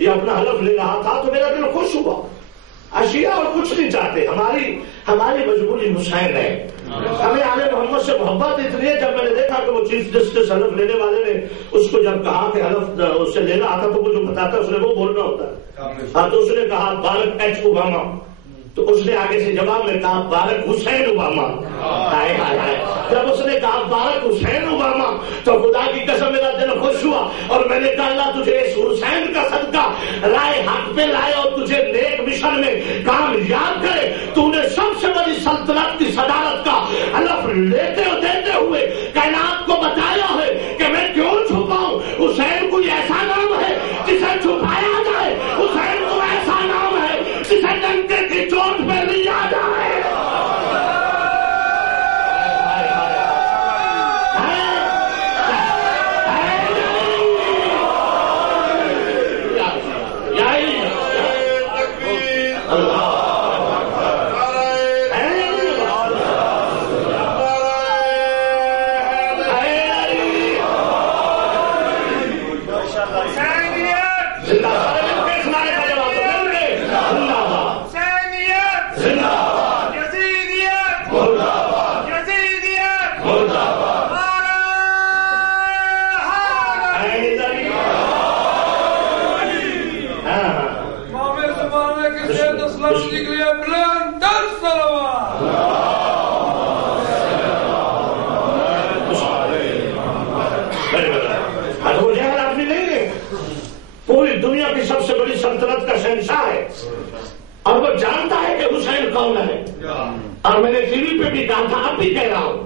یہ اپنا حلف لے رہا تھا تو میرا دل خوش ہوا. اشیاء اور کچھ نہیں چاہتے. ہماری مجبوری حسین ہے. ہمیں آل محمد سے محبت اتنی ہے. جب میں نے دیکھا کہ وہ چیف جسٹس حلف لینے والے نے اس کو جب کہا کہ حلف اس سے لے رہا تھا تو مجھے بتاتا اس نے وہ بولنا ہوتا ہے. ہاں تو اس نے کہا بارک ایچ اوباما. تو اس نے آگے سے جواب میں کہا بارک حسین اوباما. ہائے ہائے ہائے. جب اس نے کہا بارک حسین اوباما تو خدا کی قسم میرا دل خوش ہوا. اور میں نے کہا اللہ تجھے اس حسین کا صدقہ رائے حق پہ لائے اور تجھے نیک مشن میں کامیاب کرے. تو نے سب سے بڑی سلطنت کی صدارت کا حلف لیتے اور دیتے ہوئے کائنات کو بتایا ہے کہ میں کیوں چھپاؤں. حسین کوئی ایسا نام ہے جسے چھپایا جائے. حسین کو ایسا نام ہے جسے ڈنکے کی چوٹ پہ لیا جائے. سب سے بڑی سلطنت کا شہنشاہ ہے اور وہ جانتا ہے کہ حسین کون ہے. اور میں نے ٹی وی پہ بھی کہا تھا اب بھی کہہ رہا ہوں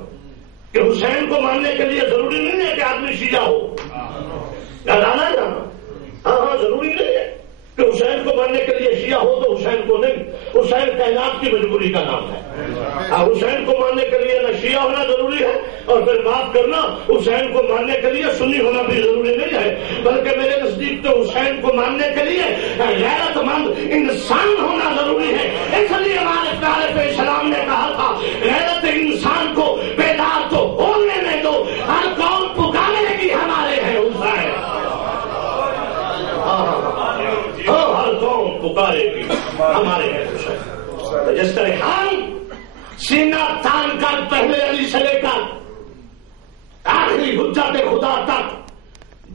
کہ حسین کو ماننے کے لیے ضروری نہیں ہے کہ آدمی شیعہ ہو. یاد آنا ہے نا. ہاں ضروری نہیں ہے کہ حسین کو ماننے کے لیے شیعہ ہو تو حسین کو نہیں. حسین کائنات کی مجبوری کا نام ہے. حسین کو ماننے کے لیے نہ شیعہ ہونا ضروری ہے اور پھر معاف کرنا حسین کو ماننے کے لیے سنی ہونا بھی ضروری نہیں ہے. بلکہ میرے نزدیک تو حسین کو ماننے کے لیے غیرت مند انسان ہونا ضروری ہے. اس لیے ہمارے پیارے پہ اسلام نے کہا تھا غیرت انسان کو بیدار تو ہونے میں دو. ہر قوم پکارے گی ہمارے ہیں حسین. ہر قوم پکارے گی ہمارے ہیں حسین. جس طرح ہم سینہ تان کر پہلے علی سے لے کر آخری حجت خدا تک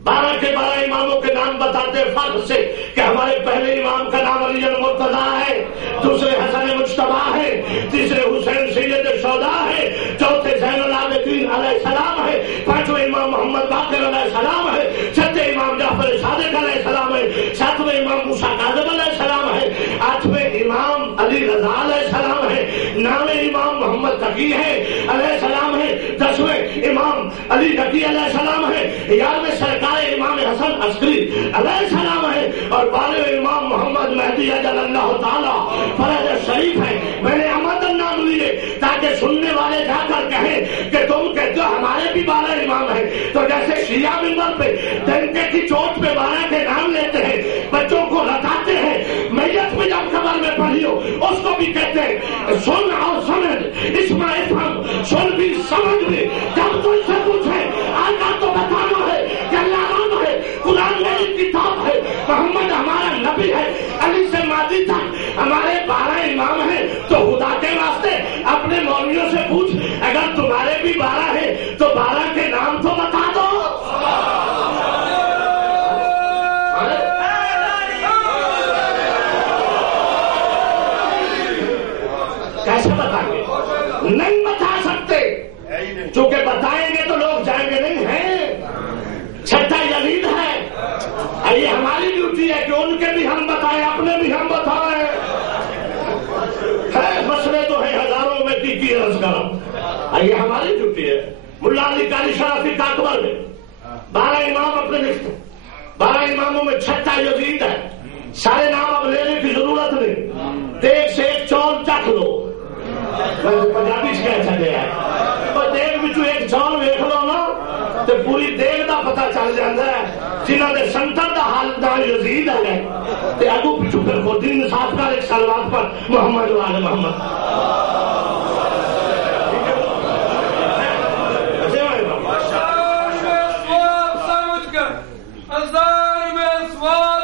12 کے 12 اماموں کے نام بتاتے فرق سے کہ ہمارے پہلے امام کا نام علی المرتضیٰ ہے, دوسرے حسن مجتبیٰ ہے, تیسرے حسین سید شہداء ہے, چوتھے زین العابدین علیہ السلام ہے, پانچویں امام محمد باقر علیہ السلام ہے, چھٹے امام جعفر صادق علیہ السلام ہے, ساتویں امام موسیٰ کاظم علیہ السلام ہے, آٹھویں امام علی رضا علیہ السلام ہے, نویں امام محمد تقی ہے علیہ السلام ہے, 10ویں امام علی تقی علیہ السلام ہے, 11ویں سرکار امام حسن عسکری علیہ السلام ہے اور 12ویں امام محمد مہدی اجل اللہ تعالی فرج شریف ہے. میں نے آمدن نام لیے تاکہ سننے والے جا کر کہیں کہ تم کہتے ہو ہمارے بھی 12 امام ہیں. تو جیسے شیعہ منبر پہ ڈنکے کی چوٹ پہ 12 کے نام لیتے ہیں, بچوں کو رٹاتے ہیں, میت میں جب قبر میں پڑھی ہو اس کو بھی کہتے ہیں سن اور سمجھ اسمع افہم, سن بھی سمجھ بھی. جب تم سے پوچھے آقا تو بتانا ہے کہ اللہ نام ہے, قرآن میری کتاب ہے, محمد ہمارا نبی ہے, علی سے ماضی تک ہمارے 12 امام ہیں. تو خدا کے واسطے اپنے مولویوں سے پوچھ اگر تمہارے بھی 12 ہیں تو 12 کے نام تو بتا دو. کیسے بتائیں گے؟ نہیں بتا سکتے, چونکہ بتائیں گے تو لوگ جائیں گے نہیں ہیں. چھٹا یزید ہے, یہ ہماری ڈیوٹی ہے کہ ان کے بھی ہم بتائیں, اپنے بھی ہم بتائیں. مسئلے تو ہیں ہزاروں میں کی عرض کرم, یہ ہماری ڈیوٹی ہے. ملا علی قاری شرافی کاکبر میں 12 امام اپنے لکھتے, 12 اماموں میں چھٹا یزید ہے. سارے نام اب لینے کی ضرورت نہیں, دیکھ سے ایک چول چکھ لو. پنجابی سے کہہ سکتے ہیں اور دیکھ بچو ایک چول ویکھ لو نا تو پوری دیکھ دا پتہ چل جاتا ہے. جنہوں نے سنتر دا حال دا یزید ہے تے اگو پچھو پھر خود دین انصاف کا ایک سلوات پر محمد و آل محمد. سمجھ کر ہزار میں سوال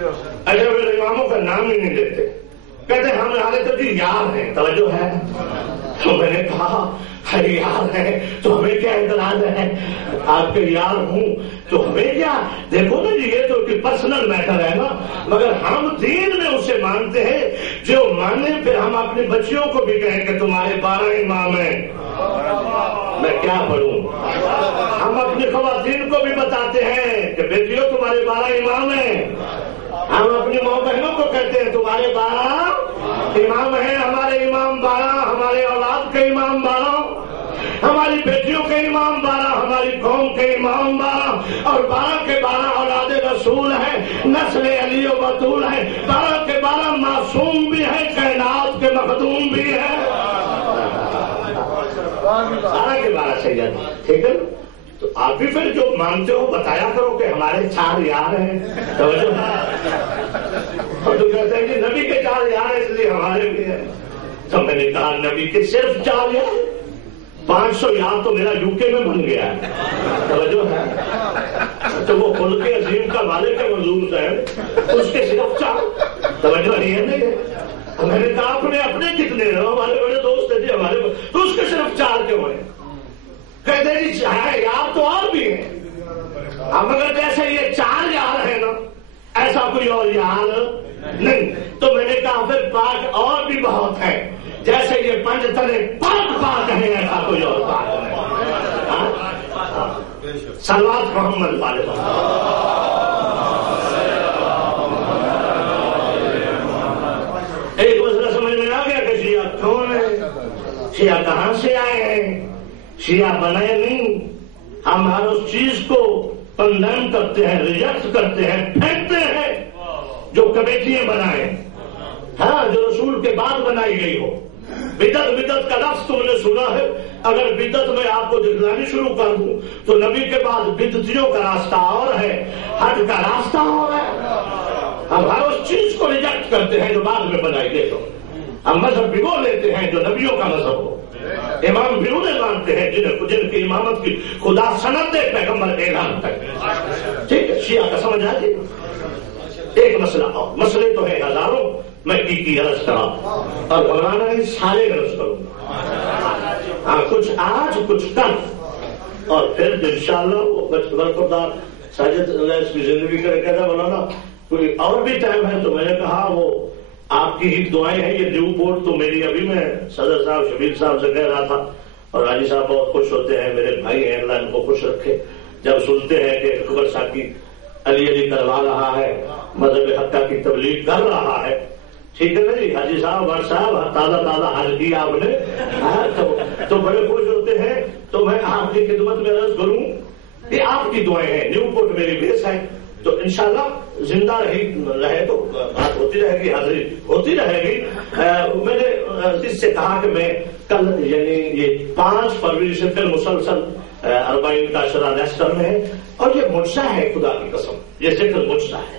اچھا پھر اماموں کا نام ہی نہیں لیتے، کہتے ہمارے تو جی یار ہیں، توجہ ہے؟ تو میں نے کہا یار ہے تو ہمیں کیا اعتراض ہے، آپ کے یار ہوں تو ہمیں کیا، دیکھو نا جی یہ تو پرسنل میٹر ہے نا، مگر ہم دین میں اسے مانتے ہیں جو مانے، پھر ہم اپنی بچیوں کو بھی کہیں کہ تمہارے 12 امام ہیں، میں کیا پڑھوں؟ ہم اپنی خواتین کو بھی بتاتے ہیں کہ بیٹیوں تمہارے 12 امام ہیں، ہم اپنی ماں بہنوں کو کہتے ہیں تمہارے 12 امام ہیں، ہمارے امام 12، ہمارے اولاد کے امام 12، ہماری بیٹیوں کے امام 12، ہماری قوم کے امام 12، اور 12 کے 12 اولاد رسول ہیں، نسل علی و بطول ہیں، 12 کے 12 معصوم بھی ہیں، کائنات کے مخدوم بھی ہیں، 12 کے 12 سید، ٹھیک ہے؟ تو آپ بھی پھر جو مانتے ہو بتایا کرو کہ ہمارے 4 یار ہیں، توجہ ہے؟ اور تو کہتے ہیں کہ نبی کے 4 یار ہیں اس لیے ہمارے بھی ہیں، تو میں نے کہا نبی کے صرف 4 یار، 500 یار تو میرا یو کے میں بن گیا ہے، توجہ ہے؟ تو وہ خلق عظیم کا مالک ہے منظور صاحب، اس کے صرف 4، توجہ نہیں ہے؟ میں نے کہا اپنے کتنے ہیں، ہمارے بڑے دوست ہیں جی ہمارے، تو اس کے صرف 4 کیوں ہیں؟ کہتے جی چاہے یار تو اور بھی ہیں، مگر جیسے یہ 4 یار ہیں نا ایسا کوئی اور یار نہیں، تو میں نے کہا پھر پاک اور بھی بہت ہے، جیسے یہ 5 تنے پاک ہے ایسا کوئی اور پاک نہیں، صلوات محمد والے ایک مسئلہ سمجھ میں آ گیا کہ شیعہ کون ہے، شیعہ کہاں سے آئے ہیں، شیعہ بنے نہیں، ہم ہر اس چیز کو کنڈیم کرتے ہیں، ریجیکٹ کرتے ہیں، پھینکتے ہیں جو کمیٹیاں بنائیں، ہاں جو رسول کے بعد بنائی گئی ہو۔ بدعت کا لفظ تم نے سنا ہے، اگر بدعت میں آپ کو دکھلانی شروع کر دوں تو نبی کے بعد بدعتیوں کا راستہ اور ہے، حج کا راستہ اور ہے، ہم ہر اس چیز کو ریجیکٹ کرتے ہیں جو بعد میں بنائی گئی ہو، ہم مذہب بھگو لیتے ہیں جو نبیوں کا مذہب ہو، امام بھی انہیں مانتے ہیں جن کی امامت کی خدا سند دے پیغمبر اعلان تک، ٹھیک ہے؟ شیعہ کا سمجھ آ جائے۔ ایک مسئلہ اور، مسئلے تو ہے ہزاروں، میں کی عرض کرا اور مولانا نے سارے عرض کروں، ہاں کچھ آج کچھ کل، اور پھر انشاءاللہ وہ برخوردار ساجد اللہ اس کی زندگی کرے، کہتا مولانا کوئی اور بھی ٹائم ہے، تو میں نے کہا وہ آپ کی ہی دعائیں ہیں، یہ نیو بورڈ تو میری ابھی میں صدر صاحب شبیر صاحب سے کہہ رہا تھا، اور حاجی صاحب بہت خوش ہوتے ہیں، میرے بھائی ہیں اللہ ان کو خوش رکھے، جب سنتے ہیں کہ اکبر صاحب کی علی کروا رہا ہے، مذہب حقہ کی تبلیغ کر رہا ہے، ٹھیک ہے نا جی حاجی صاحب اور صاحب تازہ حج کیا آپ نے، تو بڑے خوش ہوتے ہیں، تو میں آپ کی خدمت میں عرض کروں کہ آپ کی دعائیں ہیں، نیو بورڈ میری بیس ہے، تو انشاءاللہ زندہ رہے تو بات ہوتی رہے گی، حاضری ہوتی رہے گی۔ میں نے اس سے کہا کہ میں کل یعنی یہ 5 فروری سے پھر مسلسل 40 کا اشرا نیسٹر میں ہے، اور یہ مجزہ ہے، خدا کی قسم یہ ذکر مجزہ ہے،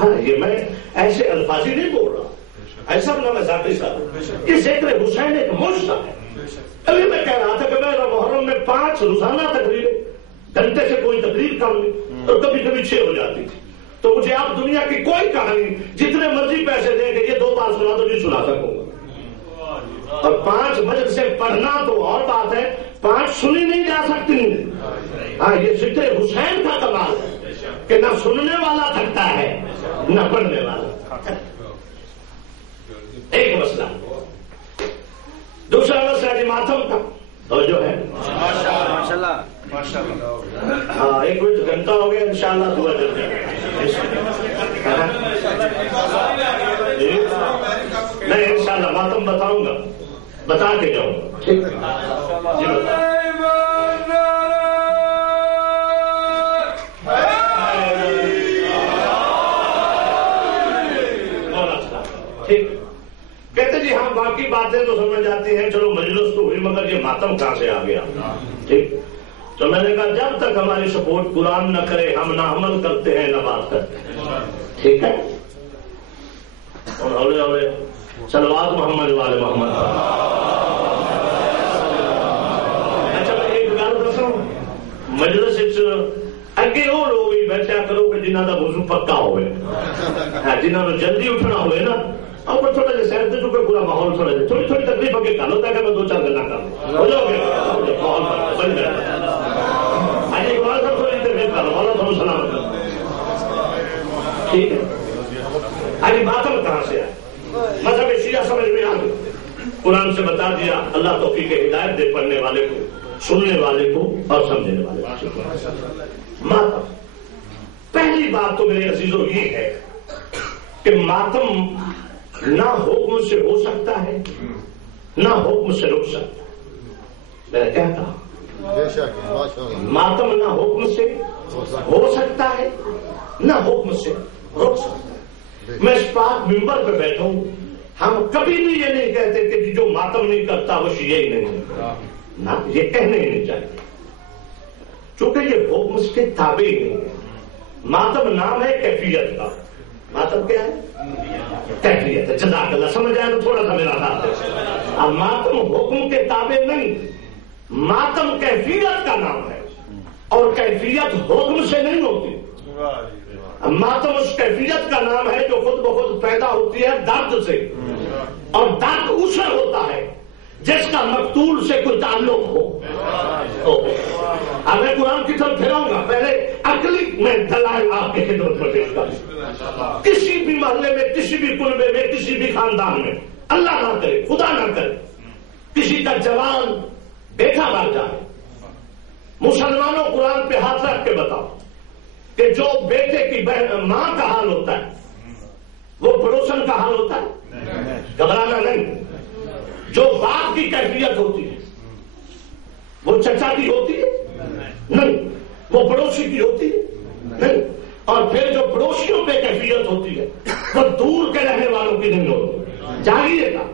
ہاں یہ میں ایسے الفاظی نہیں بول رہا، ایسا نہ میں ذاتی صاحب، یہ ذکر حسین ایک مجزہ ہے۔ ابھی میں کہہ رہا تھا کہ میں محرم میں 5 روزانہ تقریریں، گھنٹے سے کوئی تقریر کم نہیں، اور کبھی کبھی 6 ہو جاتی تھی، تو مجھے آپ دنیا کی کوئی کہانی جتنے مرضی پیسے دیں کہ یہ 2 بار سنا تو نہیں سنا سکوں گا، اور 5 مجلس سے پڑھنا تو اور بات ہے، 5 سنی نہیں جا سکتی، ہاں یہ ذکر حسین کا کمال ہے کہ نہ سننے والا تھکتا ہے نہ پڑھنے والا۔ ایک مسئلہ، دوسرا مسئلہ جی ماتم کا، اور جو ہے ہاں 1 منٹ گھنٹہ ہو گیا، انشاءاللہ دعا جلدی نہیں، انشاءاللہ ماتم بتاؤں گا، بتا کے جاؤں گا، ٹھیک ہے ٹھیک۔ کہتے جی ہم باقی باتیں تو سمجھ جاتی ہیں، چلو مجلس تو ہوئی، مگر یہ ماتم کہاں سے آ گیا، ٹھیک۔ تو میں نے کہا جب تک ہماری سپورٹ قرآن نہ کرے ہم نہ عمل کرتے ہیں نہ بات کرتے ہیں، ٹھیک ہے۔ اور ہولے صلوات محمد والے محمد۔ اچھا میں ایک گل دسوں، مجلس اگے وہ لوگ ہی بیٹھا کرو کہ جنہوں کا وضو پکا ہوئے، جنہوں نے جلدی اٹھنا ہوئے نا اور تھوڑا جا سیر دے چکے پورا ماحول تھوڑا جا تھوڑی تھوڑی تکلیف ہوگی کل ہوتا ہے کہ میں 2-4 گلا کر ہو جاؤ گے ماحول بن جائے آج اقبال صاحب تھوڑی دیر میں کر والا تھوڑا سلام ٹھیک ہے. آج ماتم کہاں سے آئے؟ مذہب شیعہ سمجھ میں آ گئی. قرآن سے بتا دیا. اللہ توفیق ہدایت دے پڑھنے والے کو, سننے والے کو اور سمجھنے والے کو. ماتم پہلی بات تو میرے عزیزوں یہ ہے کہ ماتم نہ حکم سے ہو سکتا ہے نہ حکم سے رک سکتا ہے. میں کیا کہا؟ ماتم نہ حکم سے ہو سکتا ہے نہ حکم سے رک سکتا ہے. میں اس پاک منبر پہ بیٹھا ہوں, ہم کبھی بھی یہ نہیں کہتے کہ جو ماتم نہیں کرتا وہ شیعہ ہی نہیں ہے, نہ یہ کہنے ہی نہیں چاہیے, چونکہ یہ حکم کے تابع نہیں ہے. ماتم نام ہے کیفیت کا. ماتم کیا ہے؟ کیفیت ہے. جزاک اللہ, سمجھ آئے تو تھوڑا سا میرا ساتھ ہے. اب ماتم حکم کے تابع نہیں, ماتم کیفیت کا نام ہے اور کیفیت حکم سے نہیں ہوتی. ماتم اس کیفیت کا نام ہے جو خود بخود پیدا ہوتی ہے درد سے, اور درد اسے ہوتا ہے جس کا مقتول سے کوئی تعلق ہو. اب میں قرآن کی طرف پھراؤں گا, پہلے عقلی میں دلائل آپ کے خدمت میں پیش کروں. کسی بھی محلے میں, کسی بھی کنبے میں, کسی بھی خاندان میں, اللہ نہ کرے, خدا نہ کرے, کسی کا جوان بیٹا مر جائے, مسلمانوں قرآن پہ ہاتھ رکھ کے بتاؤ کہ جو بیٹے کی ماں کا حال ہوتا ہے وہ پڑوسن کا حال ہوتا ہے. گھبرانا نہیں. جو باپ کی کیفیت ہوتی ہے وہ چچا کی ہوتی ہے نہیں, وہ پڑوسی کی ہوتی ہے نہیں, اور پھر جو پڑوسیوں پہ کیفیت ہوتی ہے وہ دور کے رہنے والوں کی نہیں ہوتی. جاگیے گا.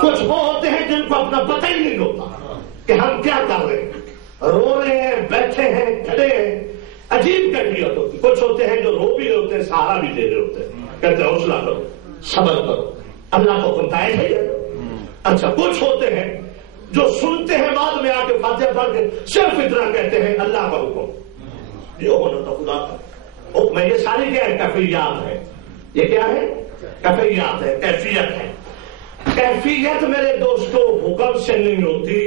کچھ وہ ہوتے ہیں جن کو اپنا پتہ ہی نہیں ہوتا کہ ہم کیا کر رہے ہیں, رو رہے ہیں, بیٹھے ہیں, کھڑے ہیں, عجیب کیفیت ہوتی. کچھ ہوتے ہیں جو رو بھی رہے ہوتے ہیں, سہارا بھی دے رہے ہوتے ہیں, کہتے ہیں حوصلہ کرو, صبر کرو, اللہ کو کنتائے ہے. اچھا, کچھ ہوتے ہیں جو سنتے ہیں بعد میں آ کے فاتحہ پڑھ کے صرف اتنا کہتے ہیں اللہ کا حکم, یہ ہونا تو خدا کا حکم ہے. یہ ساری کیا ہے؟ کیفیات ہے. یہ کیا ہے؟ کیفیات ہے, کیفیت ہے. کیفیت میرے دوستوں حکم سے نہیں ہوتی,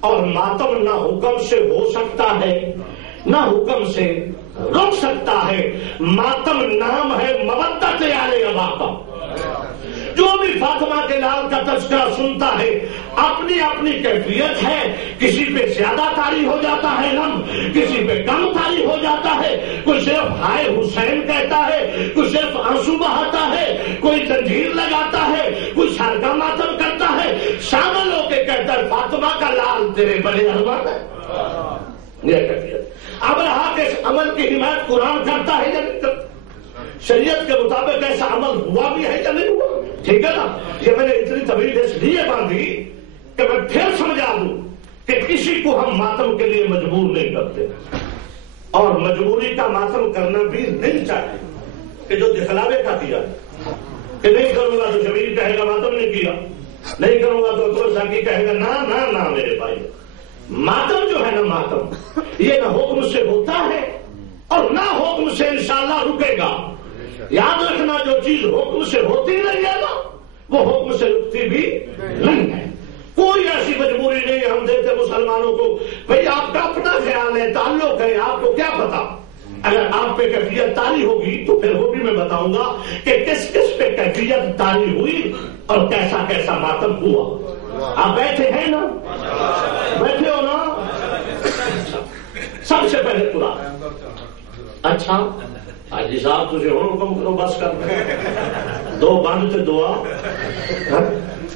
اور ماتم نہ حکم سے ہو سکتا ہے نہ حکم سے رک سکتا ہے. ماتم نام ہے مودت علی ابا کا. جو بھی فاطمہ کے لال کا تذکرہ سنتا ہے اپنی اپنی کیفیت ہے. کسی پہ زیادہ طاری ہو جاتا ہے غم, کسی پہ کم طاری ہو جاتا ہے. کوئی صرف ہائے حسین کہتا ہے, کوئی صرف آنسو بہاتا ہے, کوئی زنجیر لگاتا ہے, کوئی سر کا ماتم کرتا ہے, شامل ہو کے کہتا ہے فاطمہ کا لال تیرے بڑے ارمان ہے. یہ کیفیت. اب رہا کہ عمل کی حمایت قرآن کرتا ہے یا نہیں کرتا, شریعت کے مطابق ایسا عمل ہوا بھی ہے یا نہیں ہوا. ٹھیک ہے نا. یہ میں نے اتنی طویل اس لیے باندھی کہ میں پھر سمجھا دوں کہ کسی کو ہم ماتم کے لیے مجبور نہیں کرتے, اور مجبوری کا ماتم کرنا بھی نہیں چاہتے کہ جو دکھلاوے کا کیا کہ نہیں کروں گا تو شبیر کہے گا ماتم نہیں کیا, نہیں کروں گا تو اکبر ساکی کہے گا نہ نہ نہ. میرے بھائی, ماتم جو ہے نا, ماتم یہ نہ حکم سے ہوتا ہے اور نہ حکم سے انشاءاللہ رکے گا. یاد رکھنا, جو چیز حکم سے ہوتی نہیں ہے نا وہ حکم سے رکتی بھی نہیں ہے. کوئی ایسی مجبوری نہیں ہم دیتے مسلمانوں کو, بھئی آپ کا اپنا خیال ہے, تعلق ہے, آپ کو کیا پتا. اگر آپ پہ کیفیت طاری ہوگی تو پھر وہ بھی میں بتاؤں گا کہ کس کس پہ کیفیت طاری ہوئی اور کیسا کیسا ماتم ہوا. آپ بیٹھے ہیں نا, بیٹھے ہو نا. سب سے پہلے قرآن. اچھا حاجی صاحب تجھے ہوں حکم کرو بس کر, 2 بند تے دعا,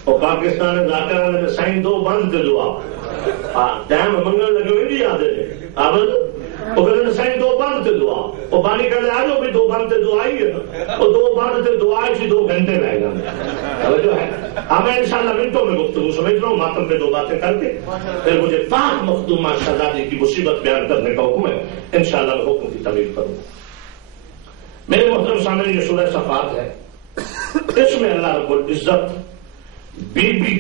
اور پاکستان ذاکرہ نے سائن 2 بند تے دعا ٹائم منگل لگے ہوئے نہیں آدھے آبد وہ کہتے سائن 2 بند تے دعا, وہ پانی کہتے آ جاؤ بھی 2 بند تے دعا ہی ہے, وہ 2 بند تے دعا ہی 2 گھنٹے لائے گا. جو ہے اب میں انشاءاللہ منٹوں میں گفتگو سمجھ رہا ہوں, ماتم پہ 2 باتیں کر کے پھر مجھے پاک مخدومہ شہزادی کی مصیبت بیان کرنے کا حکم ہے. انشاءاللہ میں حکم کی تعمیل کروں. میرے محترم سامنے یہ سورہ صفات ہے, اس میں اللہ رب العزت بی بی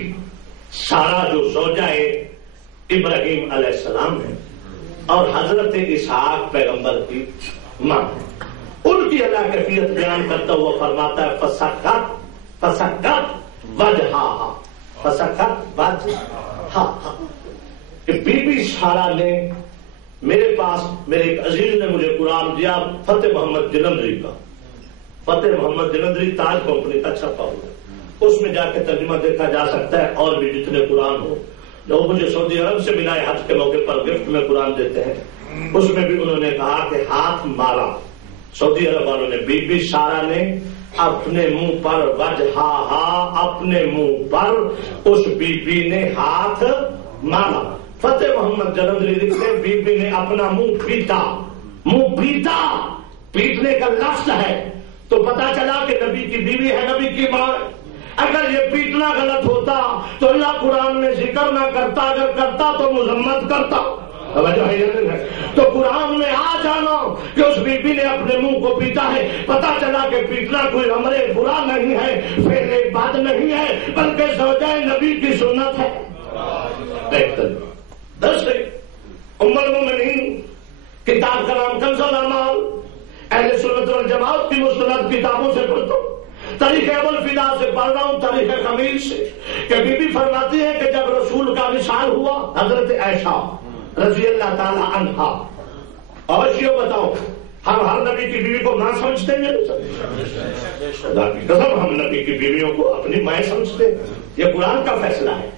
سارا جو زوجہ ابراہیم علیہ السلام ہے اور حضرت اسحاق پیغمبر کی ماں, ان کی اللہ کیفیت بیان کرتا ہوا فرماتا ہے فسکت وجہہا، فسکت وجہہا، کہ بی بی سارا نے میرے پاس، میرے ایک عزیز نے مجھے قرآن دیا فتح محمد جلندری کا، فتح محمد جلندری تاج کمپنی کا چھپا ہوا، اس میں جا کے ترجمہ دیکھا جا سکتا ہے، اور بھی جتنے قرآن ہو جو مجھے سعودی عرب سے ملا ہے، حج کے موقع پر گفٹ میں قرآن دیتے ہیں، اس میں بھی انہوں نے کہا کہ ہاتھ مارا، سعودی عرب والوں نے، بی بی سارا نے اپنے منہ پر وجہہا، اپنے منہ پر اس بی بی نے ہاتھ مارا۔ فتح محمد جلندری لکھتے بی بی نے اپنا منہ پیٹا، منہ پیٹا، پیٹنے کا لفظ ہے تو پتا چلا کہ نبی کی بیوی ہے، نبی کی ماں ہے۔ اگر یہ پیٹنا غلط ہوتا تو اللہ قرآن میں ذکر نہ کرتا، اگر کرتا تو مذمت کرتا، تو قرآن میں آ جانا کہ اس بی بی نے اپنے منہ کو پیٹا ہے، پتا چلا کہ پیٹنا کوئی امر برا نہیں ہے، فعل بد نہیں ہے، بلکہ زوجہ نبی کی سنت ہے۔ دس ام المومنین کتاب کا نام کنز الاعمال، اہل سنت والجماعت کی مستند کتابوں سے پڑھتا ہوں، تاریخ ابو الفدا سے پڑھ رہا ہوں، تاریخ خمیس سے، کہ بی بی فرماتی ہے کہ جب رسول کا وصال ہوا، حضرت عائشہ رضی اللہ تعالی عنہا، اور یہ بتاؤ ہم ہر نبی کی بیوی کو ماں سمجھتے ہیں؟ خدا کی قسم ہم نبی کی بیویوں کو اپنی مائیں سمجھتے ہیں، یہ قرآن کا فیصلہ ہے۔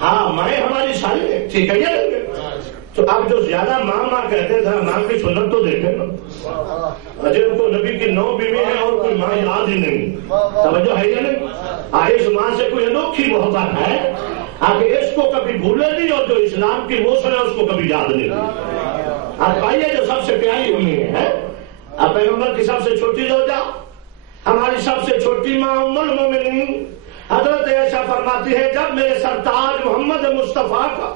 ہاں مائیں ہماری ساری ہیں، ٹھیک ہے یہ، تو اب جو زیادہ ماں ماں کہتے تھے، ماں کی سنت تو دیکھیں نا، اجے کو نبی کی 9 بیوی ہیں اور کوئی ماں یاد ہی نہیں، توجہ ہے یا نہیں؟ اس ماں سے کوئی انوکھی محبت ہے، آگے اس کو کبھی بھولے نہیں، اور جو اسلام کی موسم ہے اس کو کبھی یاد نہیں۔ آپ پائیے جو سب سے پیاری ہوئی ہے، اب پیغمبر کی سب سے چھوٹی زوجہ، ہماری سب سے چھوٹی ماں ام المومنین حضرت عائشہ فرماتی ہے جب میرے سرتاج محمد مصطفیٰ کا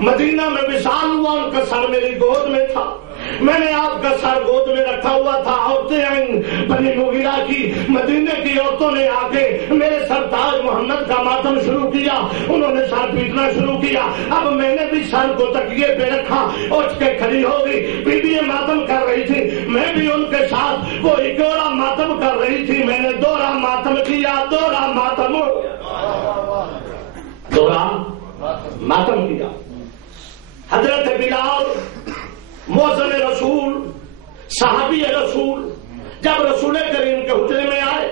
مدینہ میں وصال ہوا، ان کا سر میری گود میں تھا، میں نے آپ کا سر گود میں رکھا ہوا تھا، عورتیں آئیں بنی مغیرہ کی، مدینے کی عورتوں نے آ کے میرے سرتاج محمد کا ماتم شروع کیا، انہوں نے سر پیٹنا شروع کیا، اب میں نے بھی سر کو تکیے پہ رکھا، اٹھ کے کھڑی ہو گئی، بیوی ماتم کر رہی تھی، میں بھی ان کے ساتھ وہ اکوڑا ماتم کر رہی تھی، میں نے دوہرا ماتم کیا، دوہرا ماتم کیا۔ حضرت بلال مؤذن رسول، صحابی رسول، جب رسول کریم کے حجرے میں آئے،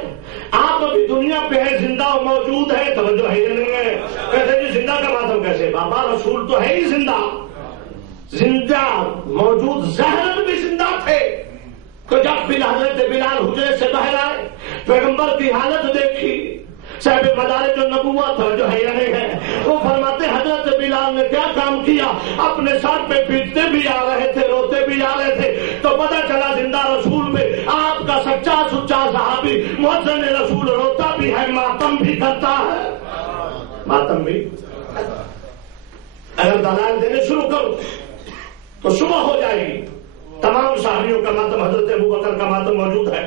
آپ ابھی دنیا پہ ہے، زندہ موجود ہے، توجہ ہے یا نہیں ہے؟ کہتے جی زندہ کا ماتم کیسے؟ بابا رسول تو ہے ہی زندہ، زندہ موجود، ظاہراً بھی زندہ تھے۔ تو جب حضرت بلال حجرے سے باہر آئے، پیغمبر کی حالت دیکھی، صاحب مدارج النبوت جو ہے یا نہیں ہے، وہ فرماتے حضرت بلال نے کیا کام کیا، اپنے سر پہ پیٹتے بھی آ رہے تھے، روتے بھی آ رہے تھے، تو پتہ چلا زندہ رسول پہ آپ کا سچا سچا صحابی مؤذن رسول روتا بھی ہے، ماتم بھی کرتا ہے، ماتم بھی۔ اگر دلائل دینے شروع کرو تو صبح ہو جائے گی۔ تمام صحابیوں کا ماتم، حضرت ابوبکر کا ماتم موجود ہے،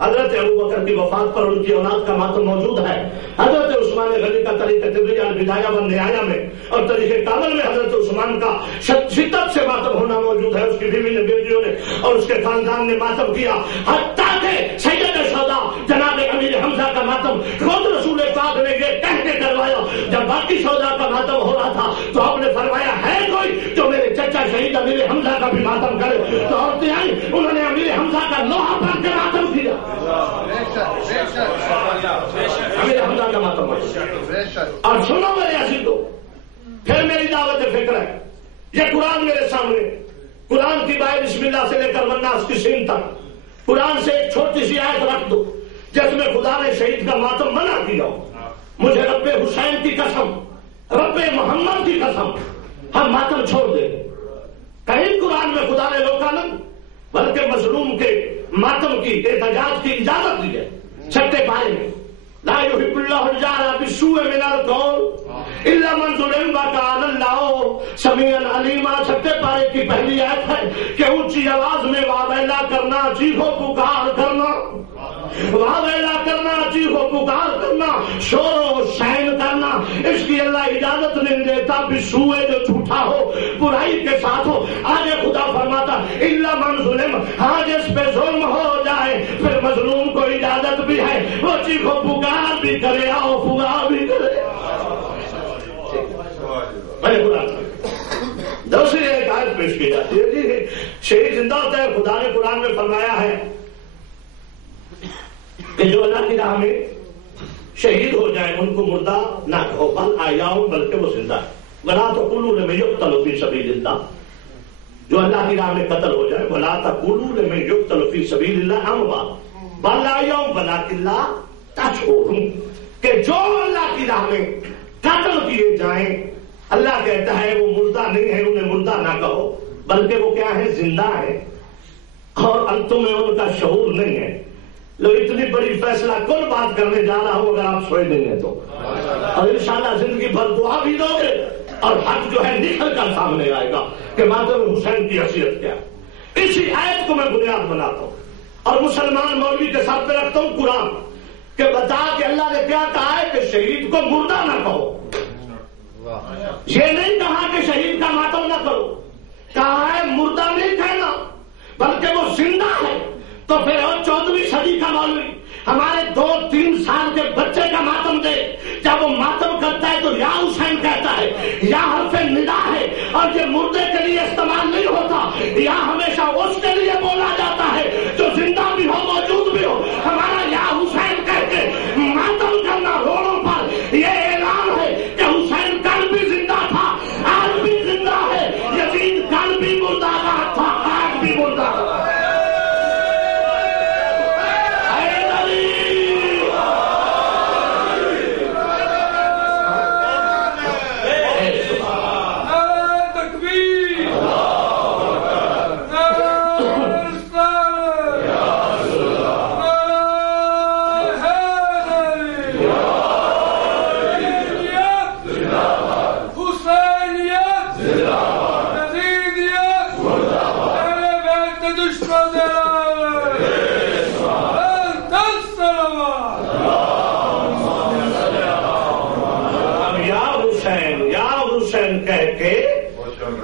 حضرت ابوبکر کی وفات پر ان کی اولاد کا ماتم موجود ہے، حضرت عثمان غنی کا طریقہ طبریہ البدایہ والنہایہ میں اور طریقہ کامل میں حضرت عثمان کا شدت سے ماتم ہونا موجود ہے، اس کی بیوی نے، بیٹیوں نے اور اس کے خاندان نے ماتم کیا، حتیٰ کہ سید شہداء جناب امیر حمزہ کا ماتم خود رسول پاک نے یہ کہہ کے کروایا، جب باقی شہداء کا ماتم ہو رہا تھا تو آپ نے فرمایا ہے کوئی جو میرے چچا شہید امیر حمزہ کا بھی ماتم کرے؟ تو عورتیں آئیں، انہوں نے امیر حمزہ کا لوہا پڑھ کے ماتم کیا، امیر حمزہ کا ماتم۔ اور سنو میرے عزیزو، پھر میری دعوت فکر ہے، یہ قرآن میرے سامنے، قرآن کی بائے بسم اللہ سے لے کر والناس کی سین تک، قرآن سے ایک چھوٹی سی آیت رکھ دو جس میں خدا نے شہید کا ماتم منع کیا ہو، مجھے رب حسین کی قسم، رب محمد کی قسم، ہم ماتم چھوڑ دیں۔ کہیں قرآن میں خدا نے روکا نہیں، بلکہ مظلوم کے ماتم کی احتجاج کی اجازت دی ہے۔ چھٹے پارے میں لا يحب الله الجهر بالسوء من القول الا من ظلم وكان الله سميعا عليما۔ چھٹے پارے کی پہلی آیت ہے کہ اونچی آواز میں واہ ویلا کرنا، چیخو پکار کرنا، واہ ویلا کرنا، چیخو پکار کرنا، شور و شین کرنا، اس کی کی اللہ اجازت نہیں دیتا پھر سوئے جو جھوٹا ہو برائی کے ساتھ ہو. آگے خدا فرماتا الا من ظلم, ہاں جس پہ ظلم ہو جائے پھر مظلوم کو اجازت بھی ہے وہ چیخو پکار بھی کرے آؤ پکار بھی کرے. دوسری ایک آیت پیش کی جاتی ہے جی شہید زندہ ہوتا ہے. خدا نے قرآن میں فرمایا ہے کہ جو اللہ کی راہ میں شہید ہو جائیں ان کو مردہ نہ کہو بل احیاء بلکہ وہ زندہ ہے. ولا تقولوا لمن يقتل في سبيل الله, جو اللہ کی راہ میں قتل ہو جائے ولا تقولوا لمن يقتل في سبيل الله اموات بل احیاء ولكن لا تشعرون, کہ جو اللہ کی راہ میں قتل کیے جائیں اللہ کہتا ہے وہ مردہ نہیں ہے, انہیں مردہ نہ کہو بلکہ وہ کیا ہے زندہ ہے اور تمہیں ان کا شعور نہیں ہے. لو اتنی بڑی فیصلہ کل بات کرنے جا رہا ہوں اگر آپ سوئے نہیں ہیں تو, اور انشاءاللہ زندگی بھر دعا بھی دو گے اور حق جو ہے نکل کر سامنے آئے گا کہ ماتم حسین کی حیثیت کیا. اسی آیت کو میں بنیاد بناتا ہوں اور مسلمان مولوی کے ساتھ پہ رکھتا ہوں قرآن کہ بتا کہ اللہ نے کیا کہا ہے کہ شہید کو مردہ نہ کہو. یہ نہیں کہا کہ شہید کا ماتم نہ کرو, کہا ہے مردہ نہیں کہنا بلکہ وہ زندہ ہے. تو پھر 14ویں صدی کا مولوی ہمارے 2-3 سال کے بچے کا ماتم دے, جب وہ ماتم کرتا ہے تو یا حسین کہتا ہے یا حرف ندا ہے, اور یہ مردے کے لیے استعمال نہیں ہوتا, یا ہمیشہ اس کے لیے بولا جاتا ہے جو زندہ بھی ہو موجود بھی ہو. ہمارا یا حسین کہہ کے ماتم کرنا روڑوں پر یہ اعلان ہے کہ حسین کل بھی زندہ تھا آج بھی زندہ ہے, یزید کل بھی مردہ تھا آج بھی مردہ تھا.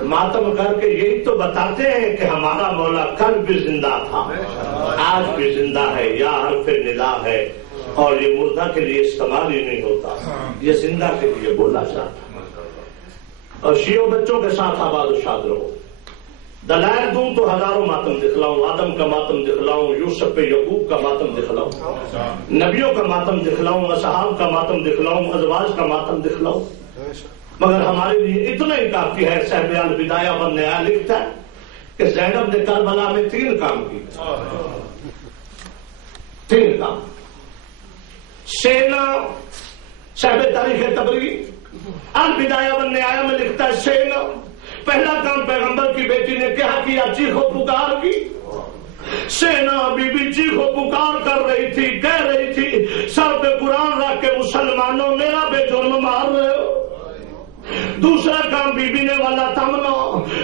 ماتم کر کے یہی تو بتاتے ہیں کہ ہمارا مولا کل بھی زندہ تھا آج بھی زندہ ہے, یا حرف ندا ہے اور یہ مردہ کے لیے استعمال ہی نہیں ہوتا, یہ زندہ کے لیے بولا جاتا. اور شیعوں بچوں کے ساتھ آباد و شاد رہو. دلائل دوں تو ہزاروں ماتم دکھلاؤں, آدم کا ماتم دکھلاؤں, یوسف یعقوب کا ماتم دکھلاؤں, نبیوں کا ماتم دکھلاؤں, اصحاب کا ماتم دکھلاؤں, ازواج کا ماتم دکھلاؤں, مگر ہمارے لیے اتنا ہی کافی ہے. صاحب البدایہ والنہایہ لکھتا ہے کہ زینب نے کربلا میں 3 کام کی, 3 کام. سینا صاحب تاریخ تبری البدایہ والنہایہ میں لکھتا ہے سینا پہلا کام پیغمبر کی بیٹی نے کیا کیا, چیخو پکار کی. سینا بی بی چیخو پکار کر رہی تھی, کہہ رہی تھی سر پہ قرآن رکھ کے مسلمانوں میرا بے جرم مار رہے ہو. دوسرا کام بی بی نے والا تمنا,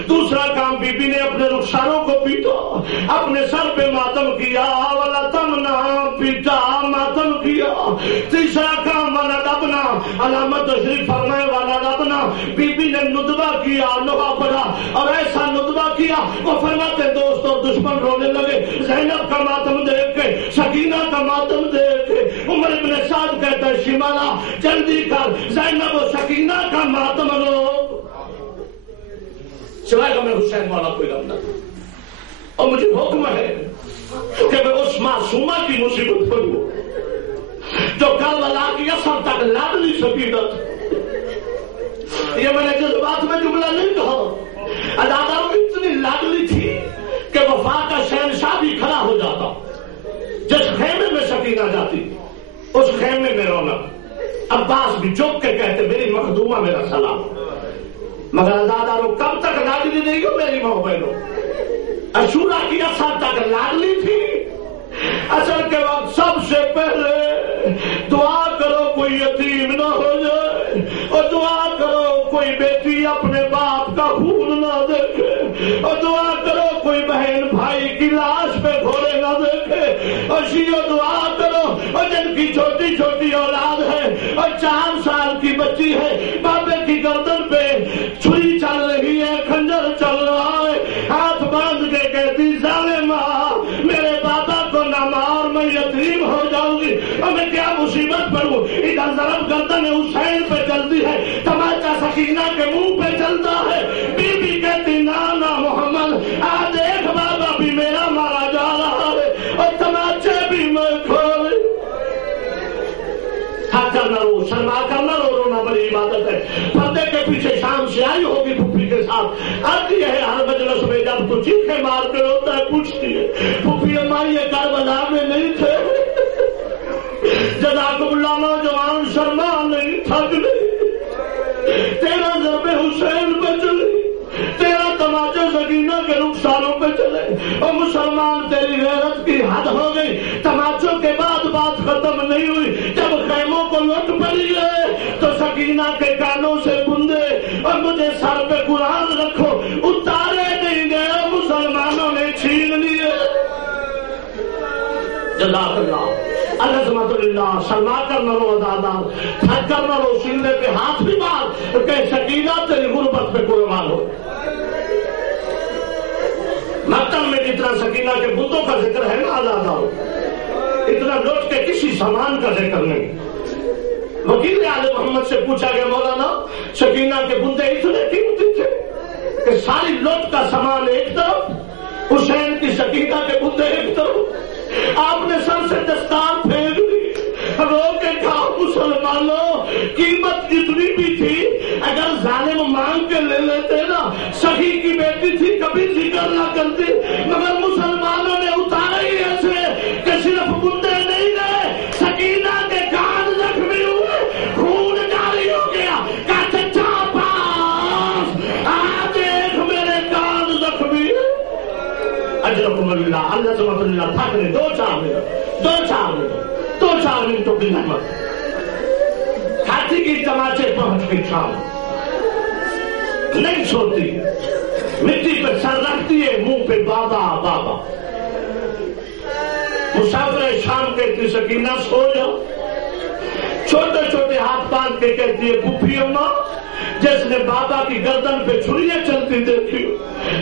دوسرا کام بی بی نے اپنے رخساروں کو پیٹا, اپنے سر پہ ماتم کیا, والا تمنا پیٹا ماتم کیا. تیسرا کام والا دبنا, علامت تشریف فرمائے والا دبنا, بی بی نے ندبہ کیا, نوحہ پڑا اور ایسا ندبہ کیا وہ فرماتے دوست اور دشمن رونے لگے. زینب کا ماتم دیکھ کے, سکینہ کا ماتم دیکھ کے عمر ابن سعد کہتا ہے شمالا جلدی کر زینب و سکینہ کا ماتم لو, سوائے کہ میں حسین والا کوئی غم نہ. اور مجھے حکم ہے کہ میں اس معصومہ کی مصیبت پڑھوں جو کربلا کی اثر تک لاڈلی سکینت. یہ میں نے جذبات میں جملہ نہیں کہا, اداکاروں اتنی لاڈلی تھی کہ وفا کا شہنشاہ بھی کھڑا ہو جاتا. جس خیمے میں سکینہ جاتی اس خیمے میں رونق. عباس بھی چوک کے کہتے میری مخدومہ میرا سلام. مگر ازاداروں کب تک لاڈلی نہیں ہو میری ماں بہنوں, عاشورہ کی اثر تک لاڈلی تھی. اثر کے وقت سب سے پہلے دعا کرو کوئی یتیم نہ ہو جائے, اور دعا کرو کوئی بیٹی اپنے باپ کا خون نہ دیکھے, اور دعا کرو کوئی بہن بھائی کی لاش پہ گھوڑے نہ دیکھے, اور شیعو دعا کرو اور جن کی چھوٹی چھوٹی اولاد ہے اور 4 سال کی بچی ہے اور میں کیا مصیبت پڑوں. ادھر ضرب گردن حسین پہ چلتی ہے, تماچا سکینہ کے منہ پہ چلتا ہے. بی بی کہتی نانا محمد آ دیکھ بابا بھی میرا مارا جا رہا ہے اور تماچے بھی میں کھولے. ہاتھ کرنا رو, شرما کرنا رو, رونا بڑی عبادت ہے. پردے کے پیچھے شام سے آئی ہوگی پھپھی کے ساتھ, آتی ہے ہر مجلس میں جب تو چیخے مار کے روتا ہے, پوچھتی ہے پھپھی اماں یہ کربلا میں نہیں تھے؟ جزاکم اللہ نوجوان شرما نہیں, تھک نہیں, تیرا ضرب حسین پہ چلے, تیرا تماچے سکینہ کے رخساروں پہ چلے. اور مسلمان تیری غیرت کی حد ہو گئی. تماچوں کے بعد بات ختم نہیں ہوئی. جب خیموں کو لوٹ پڑی ہے تو سکینہ کے کانوں سے گندے اور مجھے سر پہ قرآن رکھو اتارے نہیں گئے, مسلمانوں نے چھین لیے. جزاک اللہ. الحمد للہ. شرما کر نہ رو ادادار, تھک کر نہ رو, سینے پہ ہاتھ بھی مار کہ سکینہ تیری غربت پہ قربان ہو. مکتب میں جتنا سکینہ کے بتوں کا ذکر ہے نا ادادار, اتنا لوٹ کے کسی سامان کا ذکر نہیں. وکیل اعلی محمد سے پوچھا گیا مولانا سکینہ کے بندے اتنے قیمتی تھے کہ ساری لوٹ کا سامان ایک طرف, حسین کی سکینہ کے بندے ایک طرف, آپ نے سر سے دستار پھینک دی, رو کے کہا مسلمانوں قیمت جتنی بھی تھی اگر ظالم مانگ کے لے لیتے نا, سخی کی بیٹی تھی کبھی ذکر نہ کرتی, مگر مسلمانوں نے اتارے ہی ایسے کہ صرف بندے نہیں گئے, سکینہ کے کان زخمی ہوئے, خون جاری ہو گیا. کہا چچا پاس آج ایک میرے کان زخمی. اجرکم اللہ. اللہ سبحانہ اللہ. تھک نہیں, 2-4 منٹوں کی نعمت. ہاتھی کی تماچے پہنچ گئی شام, نہیں سوتی, مٹی پہ سر رکھتی ہے, منہ پہ بابا بابا. مسافر شام کہتی سکینہ سو جاؤ, چھوٹے چھوٹے ہاتھ باندھ کے کہتی ہے پھوپھی اماں جس نے بابا کی گردن پہ چھریاں چلتی دیکھی,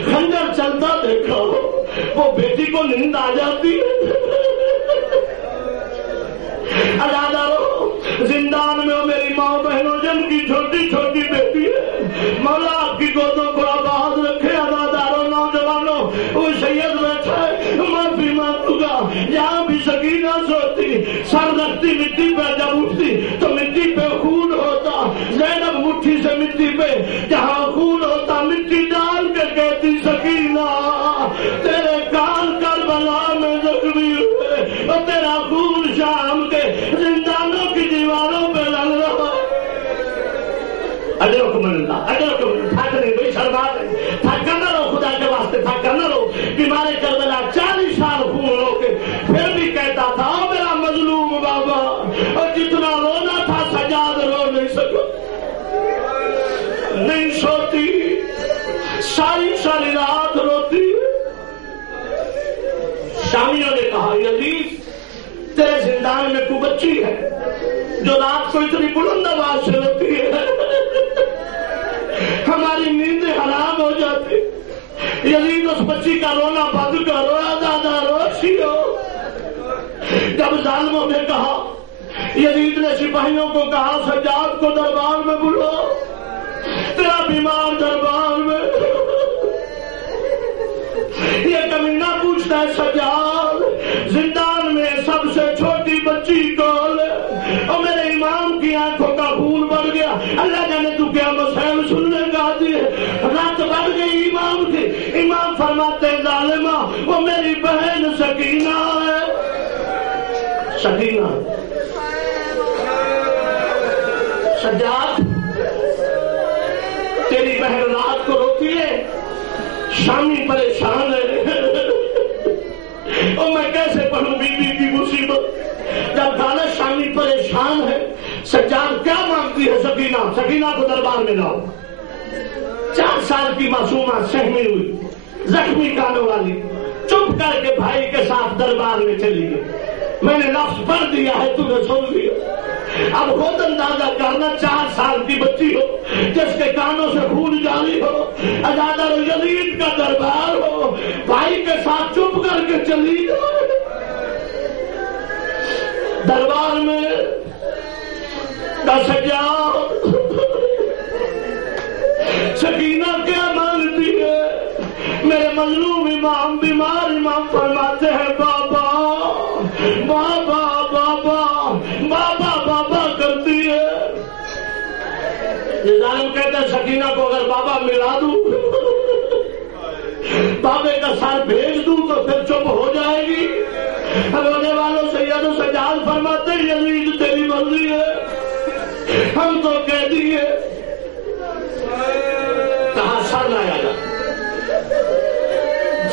خنجر چلتا دیکھا ہو, وہ بیٹی کو نیند آ جاتی ہے. زندان میں میری ماں بہنوں جن کی چھوٹی چھوٹی بیٹی ہے, مولا آپ کی گودوں کو آباد رکھے. اداداروں نوجوانوں, وہ سید بیٹھا ہے, معافی مانگوں گا. یہاں بھی سکینہ سوتی, سر رکھتی مٹی پہ, جب اٹھتی تو مٹی پہ خون ہوتا. زینب مٹھی سے مٹی پہ جہاں خون ہوتا مٹی ڈال کے کہتی سکینہ تیرے کان کربلا میں زخمی ہوئے اور تیرا خون شام کے زندانوں کی دیواروں پہ لگ رہا. اجرکم اللہ. اجرکم اللہ. تھک نہیں بھائی, شرما نہیں, تھک کر نہ رہو, خدا کے واسطے تھک کر نہ رہو. بیمار کربلا 40 سال خون ہو کے پھر بھی کہتا تھا میرا مظلوم بابا, اور جتنا رونا تھا سجاد رو نہیں سکا. نہیں سوتی, ساری ساری رات روتی. شامیوں نے کہا یزید تیرے زندان میں کوئی بچی ہے جو رات کو اتنی بلند آواز سے روتی ہے, ہماری نیندیں حرام ہو جاتی. یزید اس بچی کا رونا بند کرو, دادا روشی ہو. جب ظالموں نے کہا, یزید نے سپاہیوں کو کہا سجاد کو دربار میں بلو, تیرا بیمار دربار میں. یہ کمینہ پوچھتا ہے سجاد زندان میں سب سے چھوٹی بچی کون ہے, اور میرے امام کی آنکھوں کا خون بڑھ گیا. اللہ جانے تو کیا مسائل سننے کا آتی ہے. رات بڑھ گئی امام کی. امام فرماتے ہیں ظالمہ وہ میری بہن سکینہ ہے. سکینہ سجاد تیری بہن رات کو روتی ہے, شامی پریشان ہے, اور میں کیسے پڑھوں بی بی کی مصیبت. جب کالا شامی پریشان ہے, سجاد کیا مانگتی ہے سکینہ, سکینہ کو دربار میں لاؤ. 4 سال کی معصومہ سہمی ہوئی, زخمی کانوں والی, چپ کر کے بھائی کے ساتھ دربار میں چلی گئی. میں نے لفظ پڑھ دیا ہے, تو نے سن لیا. اب خود اندازہ کرنا 4 سال کی بچی ہو جس کے کانوں سے خون جاری ہو, ازادہ یزید کا دربار ہو, بھائی کے ساتھ چپ کر کے چلی جائے. دربار میں سجاد سکینہ کیا مانگتی ہے؟ میرے مظلوم امام بیمار امام فرماتے ہیں بابا بابا بابا بابا بابا کرتی ہے. یہ ظالم کہتا ہے سکینہ کو اگر بابا ملا دوں بابے کا سر بھیج دوں تو پھر چپ ہو جائے گی. رونے والوں سید و سجاد فرماتے یزید تیری مرضی ہے ہم تو کہہ دیے. کہاں سر لایا جا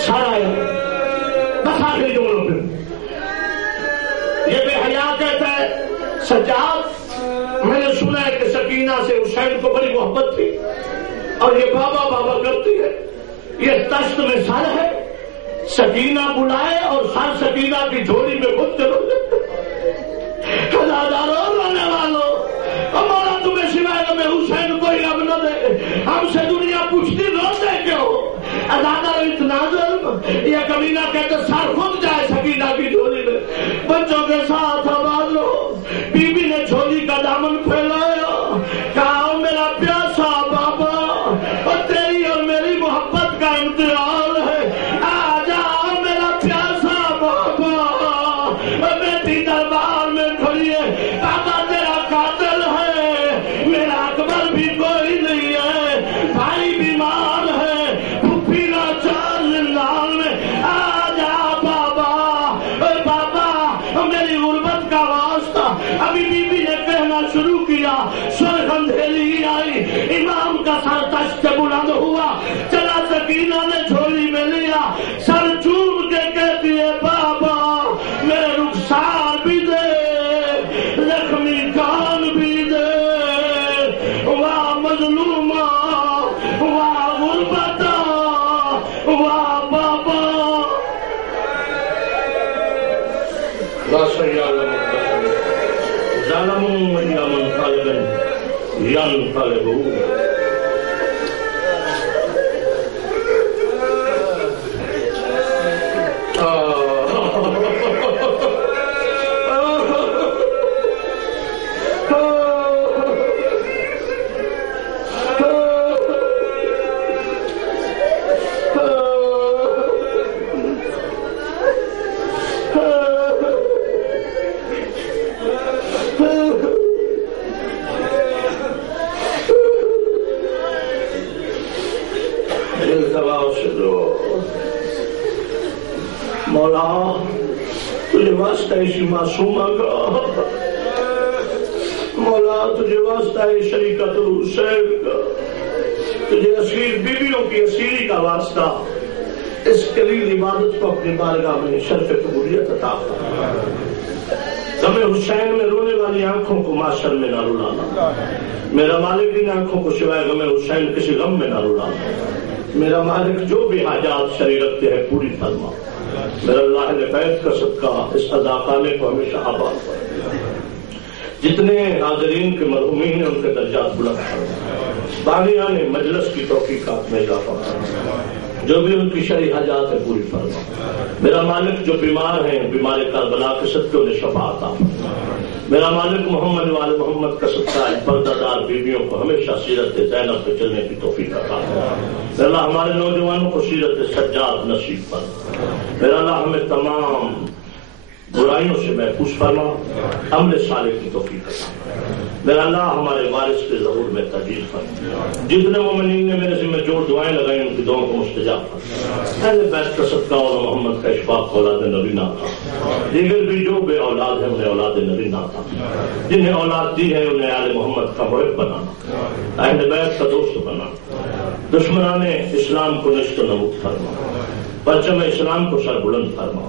سر آیا بس آخری جملوں پہ یہ بے حیا کہتا ہے سجاد میں نے سنا ہے کہ سکینہ سے حسین کو بڑی محبت تھی اور یہ بابا بابا کرتی ہے. یہ تشت میں سر ہے سکینہ بلائے اور سر سکینہ کی جھولی میں خود چلو. ہزاروں رونے والوں ہمارا تمہیں سوائے ہمیں حسین کوئی غم نہ دے. ہم سے دنیا پوچھتی روتے کیوں؟ ازادہ اتنا ظلم. یہ کمینہ کہتے سر خود جائے سکینہ کی جھولی میں. بچوں کے ساتھ آواز لو. بی بی نے جھولی کا دامن پھیلایا کہا میرا پیاسا بابا اور تیری اور میری محبت کا امتحان ہے. آ جا میرا پیاسا بابا. بیٹی دربار میں کھڑی ہے بابا تیرا قاتل ہے میرا اکبر بھی کوئی نہیں ہے. بھائی بیمار ہے پھوپھی لاچار زندان میں. آ جا بابا بابا میری غربت کا واسطہ. ابھی بی بی نے کہنا شروع کیا سرخ اندھیری آئی امام کا سر تشت سے بلند ہوا چلا. سکینہ نے جھولی میں لیا سر چوم کے کہتی ہے بابا میرے رخسار بھی دے زخمی کان بھی دے. واہ مظلومہ واہ غربتا واہ بابا. لا سیالم ظالمون یا منقلبن ینقلبون. مولا تجھے واسطہ اسی معصومہ کا مولا تجھے واسطہ ہے شریکت الحسین کا تجھے اسیر بیویوں کی اسیری کا واسطہ اس قلیل عبادت کو اپنی بارگاہ میں شرف قبولیت عطا فرما. غم حسین میں رونے والی آنکھوں کو معاشر میں نہ رلانا. میرا مالک ان آنکھوں کو سوائے غم حسین کسی غم میں نہ رلانا. میرا مالک جو بھی حاجات شرعی رکھتے ہیں پوری فرما. میرا اللہ نے بیت کا صدقہ اس اداکانے کو ہمیشہ آباد فرما. جتنے حاضرین کے مرحومین ہیں ان کے درجات بلند فرما. بانیان مجلس کی توفیقات میں اضافہ فرما. جو بھی ان کی شرعی حاجات ہے پوری فرما. میرا مالک جو بیمار ہیں بیمار کربلا کے صدقے انہیں شفا عطا فرما. میرا مالک محمد وال محمد کا صدقہ پردہ دار بیویوں کو ہمیشہ سیرت زینب پہ چلنے کی توفیق عطا فرما. میرا اللہ ہمارے نوجوانوں کو سیرت سجاد نصیب فرما. میرا اللہ ہمیں تمام برائیوں سے محفوظ فرما. عمل صالح کی توفیق عطا فرما. میرا اللہ ہمارے وارث کے ظہور میں تجدید فرما. جتنے مومنین نے میرے ذمہ جوڑ دعائیں لگائیں ان کی دعاؤں کو مستجاب فرما. اہل بیت کا صدقہ اور محمد کا اشفاق اولاد نبی نہ تھا. دیگر بھی جو بے اولاد ہے انہیں اولاد نبی نہ تھا. جنہیں اولاد دی ہے انہیں آل محمد کا محب بنانا. اہل بیت کا دوست بنانا. دشمنان اسلام کو نشت و نبود فرما. پرچم اسلام کو سر بلند فرما.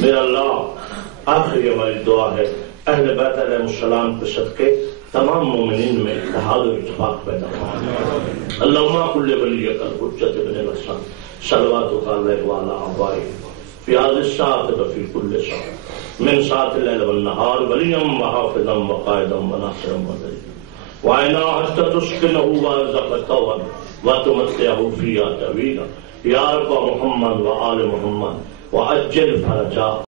میرا اللہ آخری ہماری دعا ہے اہل بیت علیہ السلام کے صدقے تمام مومنین میں اتحاد و اتفاق پیدا فرما. اللہم کل ولیک الحجۃ ابن الحسن صلواتک علیہ وعلی آبائہ فی هذه الساعة وفی کل ساعة من ساعة الليل والنهار ولیا وحافظا وقائدا وناصرا ودلیلا وعنا حتى تسكنه وارزقه وتمتعه فيها طويلا. یا رب محمد وآل محمد وعجل فرجا.